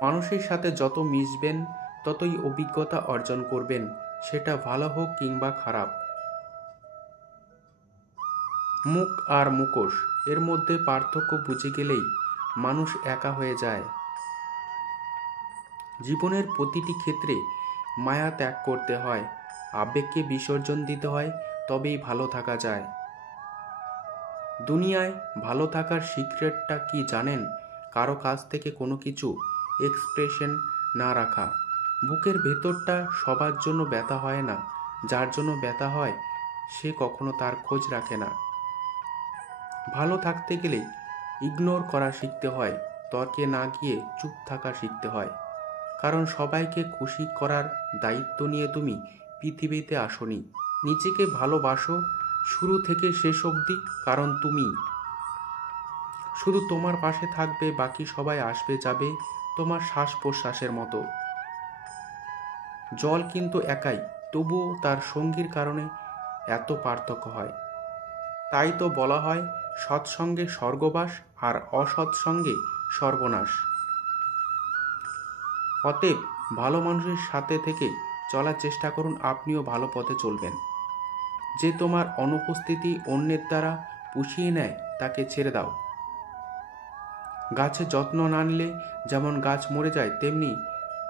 মানুষের সাথে যত মিশবেন ততই অভিজ্ঞতা অর্জন করবেন, সেটা ভালো হোক কিংবা খারাপ। মুখ আর মুখোশ, এর মধ্যে পার্থক্য বুঝে গেলেই মানুষ একা হয়ে যায়। জীবনের প্রতিটি ক্ষেত্রে মায়া ত্যাগ করতে হয়, আবেগকে বিসর্জন দিতে হয়, তবেই ভালো থাকা যায়। দুনিয়ায় ভালো থাকার সিক্রেটটা কি জানেন? কারো কাছ থেকে কোনো কিছু এক্সপ্রেশন না রাখা। বুকের ভেতরটা সবার জন্য ব্যথা হয় না, যার জন্য ব্যথা হয় সে কখনো তার খোঁজ রাখে না। ভালো থাকতে গেলে ইগনোর করা শিখতে হয়, তর্কে না গিয়ে চুপ থাকা শিখতে হয়। কারণ সবাইকে খুশি করার দায়িত্ব নিয়ে তুমি পৃথিবীতে আসোনি। নিজেকে ভালোবাসো শুরু থেকে শেষ অবধি, কারণ তুমি শুধু তোমার পাশে থাকবে, বাকি সবাই আসবে যাবে তোমার শ্বাস প্রশ্বাসের মতো। জল কিন্তু একাই, তবুও তার সঙ্গীর কারণে এত পার্থক্য হয়। তাই তো বলা হয় সৎসঙ্গে স্বর্গবাস আর অসৎসঙ্গে সর্বনাশ। অতএব ভালো মানুষের সাথে থেকে চলার চেষ্টা করুন, আপনিও ভালো পথে চলবেন। যে তোমার অনুপস্থিতি অন্যের দ্বারা পুষিয়ে নেয় তাকে ছেড়ে দাও। গাছের যত্ন না নিলে যেমন গাছ মরে যায়, তেমনি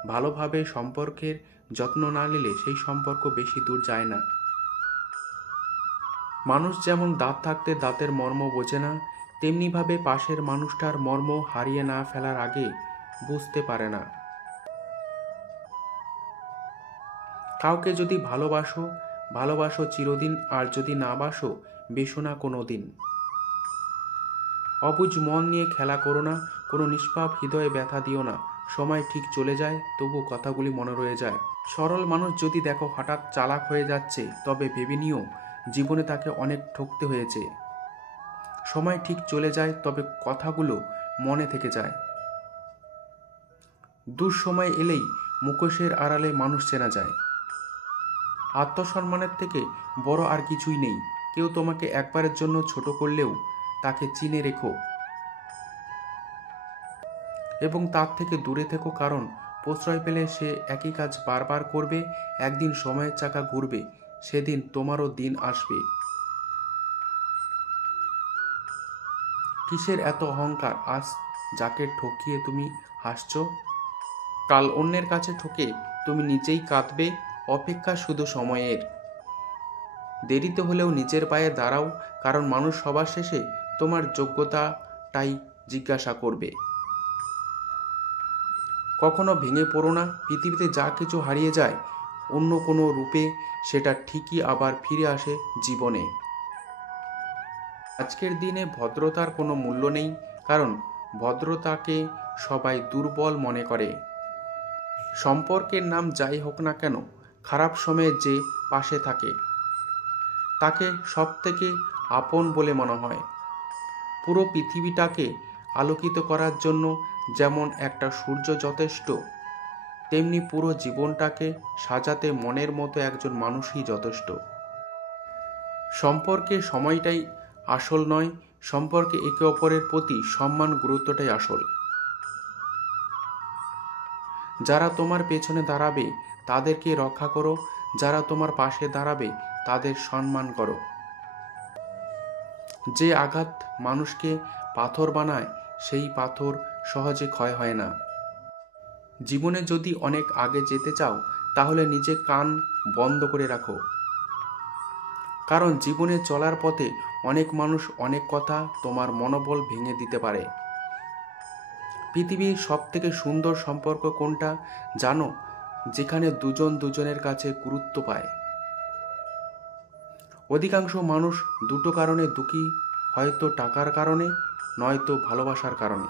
ভালোভাবে সম্পর্কের যত্ন না নিলে সেই সম্পর্ক বেশি দূর যায় না। মানুষ যেমন দাঁত থাকতে দাঁতের মর্ম বোঝে না, তেমনিভাবে পাশের মানুষটার মর্ম হারিয়ে না ফেলার আগে বুঝতে পারে না। কাউকে যদি ভালোবাসো চিরদিন, আর যদি না বাসো বেশো না কোনো দিন। অবুঝ মন নিয়ে খেলা করো না, কোনো নিষ্পাপ হৃদয়ে ব্যথা দিও না। সময় ঠিক চলে যায়, তবু কথাগুলি মনে রয়ে যায়। সরল মানুষ যদি দেখো হঠাৎ চালাক হয়ে যাচ্ছে, তবে ভেবে নিও জীবনে তাকে অনেক ঠকতে হয়েছে। সময় ঠিক চলে যায়, তবে কথাগুলো মনে থেকে যায়। দুঃসময় এলেই মুখোশের আড়ালে মানুষ চেনা যায়। আত্মসম্মানের থেকে বড় আর কিছুই নেই। কেউ তোমাকে একবারের জন্য ছোট করলেও তাকে চিনে রেখো এবং তার থেকে দূরে থেকো, কারণ প্রশ্রয় পেলে সে একই কাজ বারবার করবে। একদিন সময়ের চাকা ঘুরবে, সেদিন তোমারও দিন আসবে। কিসের এত অহংকার আজ, যাকে ঠকিয়ে তুমি হাসছো? কাল অন্যের কাছে ঠকে তুমি নিজেই কাঁদবে। অপেক্ষা শুধু সময়ের। দেরিতে হলেও নিজের পায়ে দাঁড়াও, কারণ মানুষ সবার শেষে তোমার যোগ্যতাটাই জিজ্ঞাসা করবে। কখনো ভেঙে পড়ো না। পৃথিবীতে যা কিছু হারিয়ে যায় অন্য কোনো রূপে, সেটা ঠিকই আবার ফিরে আসে জীবনে। আজকের দিনে ভদ্রতার কোনো মূল্য নেই, কারণ ভদ্রতাকে সবাই দুর্বল মনে করে। সম্পর্কের নাম যাই হোক না কেন, খারাপ সময়ে যে পাশে থাকে তাকে সবথেকে আপন বলে মনে হয়। পুরো পৃথিবীটাকে আলোকিত করার জন্য যেমন একটা সূর্য যথেষ্ট, তেমনি পুরো জীবনটাকে সাজাতে মনের মতো একজন মানুষই যথেষ্ট। সম্পর্কে সময়টাই আসল নয়, সম্পর্কে একে অপরের প্রতি সম্মান গুরুত্বটাই আসল। যারা তোমার পেছনে দাঁড়াবে তাদেরকে রক্ষা করো, যারা তোমার পাশে দাঁড়াবে তাদের সম্মান করো। যে আঘাত মানুষকে পাথর বানায়, সেই পাথর সহজে ক্ষয় হয় না। জীবনে যদি অনেক আগে যেতে চাও, তাহলে নিজে কান বন্ধ করে রাখো, কারণ জীবনে চলার পথে অনেক মানুষ অনেক কথা তোমার মনোবল ভেঙে দিতে পারে। পৃথিবীর সবথেকে সুন্দর সম্পর্ক কোনটা জানো? যেখানে দুজন দুজনের কাছে গুরুত্ব পায়। অধিকাংশ মানুষ দুটো কারণে দুঃখী, হয়তো টাকার কারণে, নয়তো ভালোবাসার কারণে।